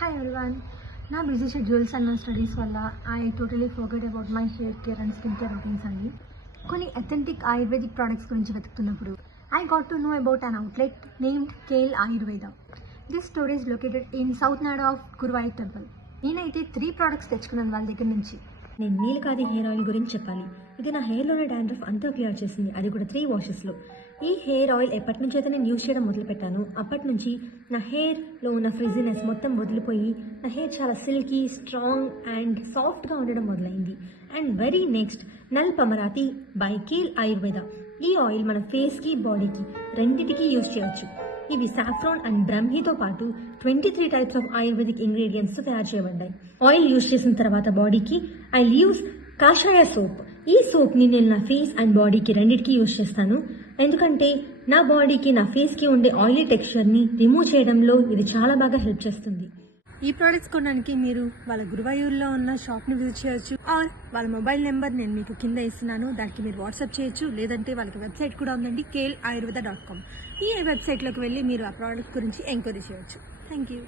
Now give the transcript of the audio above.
Hi everyone. నా busy schedules and నా studies వల్ల I totally forget about my hair care and skin care routines అండి. కొన్ని authentic ayurvedic products గురించి వెతుకుతున్నప్పుడు I got to know about an outlet named Kel Ayurveda. This store is located in south Nada of Guruvayur temple. నేనైతే 3 products తెచ్చుకున్నాను వాళ్ళ దగ్గర నుంచి. నేను నీలకాది హెయిర్ ఆయిల్ గురించి చెప్పాలి. ఇది నా హెయిర్లోనే డాండ్రఫ్ అంతా క్లియర్ చేసింది, అది కూడా 3 వాషెస్లో. ఈ హెయిర్ ఆయిల్ ఎప్పటి నుంచి అయితే నేను యూజ్ చేయడం మొదలుపెట్టాను అప్పటి నుంచి నా హెయిర్లో ఉన్న ఫ్రిజినెస్ మొత్తం వదిలిపోయి నా హెయిర్ చాలా సిల్కీ, స్ట్రాంగ్ అండ్ సాఫ్ట్గా ఉండడం మొదలైంది. And very next Nalpamaradi by Kel Ayurveda. ఈ ఆయిల్ మన ఫేస్కి, బాడీకి రెండింటికి యూజ్ చేయొచ్చు. ఇవి సాఫ్రాన్ అండ్ బ్రహ్మితో పాటు 23 టైప్స్ ఆఫ్ ఆయుర్వేదిక్ ఇంగ్రీడియంట్స్తో తయారు చేయబడ్డాయి. ఆయిల్ యూజ్ చేసిన తర్వాత బాడీకి ఐ యూజ్ కాషాయ సోప్. ఈ సోప్ని నేను నా ఫేస్ అండ్ బాడీకి రెండింటికి యూజ్ చేస్తాను, ఎందుకంటే నా బాడీకి, నా ఫేస్కి ఉండే ఆయిలీ టెక్స్చర్ని రిమూవ్ చేయడంలో ఇది చాలా బాగా హెల్ప్ చేస్తుంది. ఈ ప్రోడక్ట్స్ కొనడానికి మీరు వాళ్ళ గురువాయూర్లో ఉన్న షాప్ని విజిట్ చేయొచ్చు, ఆర్ వాళ్ళ మొబైల్ నెంబర్ నేను మీకు కింద ఇస్తున్నాను, దానికి మీరు వాట్సాప్ చేయొచ్చు. లేదంటే వాళ్ళకి వెబ్సైట్ కూడా ఉందండి, KLAyurveda.com. ఈ వెబ్సైట్లోకి వెళ్ళి మీరు ఆ ప్రోడక్ట్ గురించి ఎంక్వైరీ చేయొచ్చు. Thank you.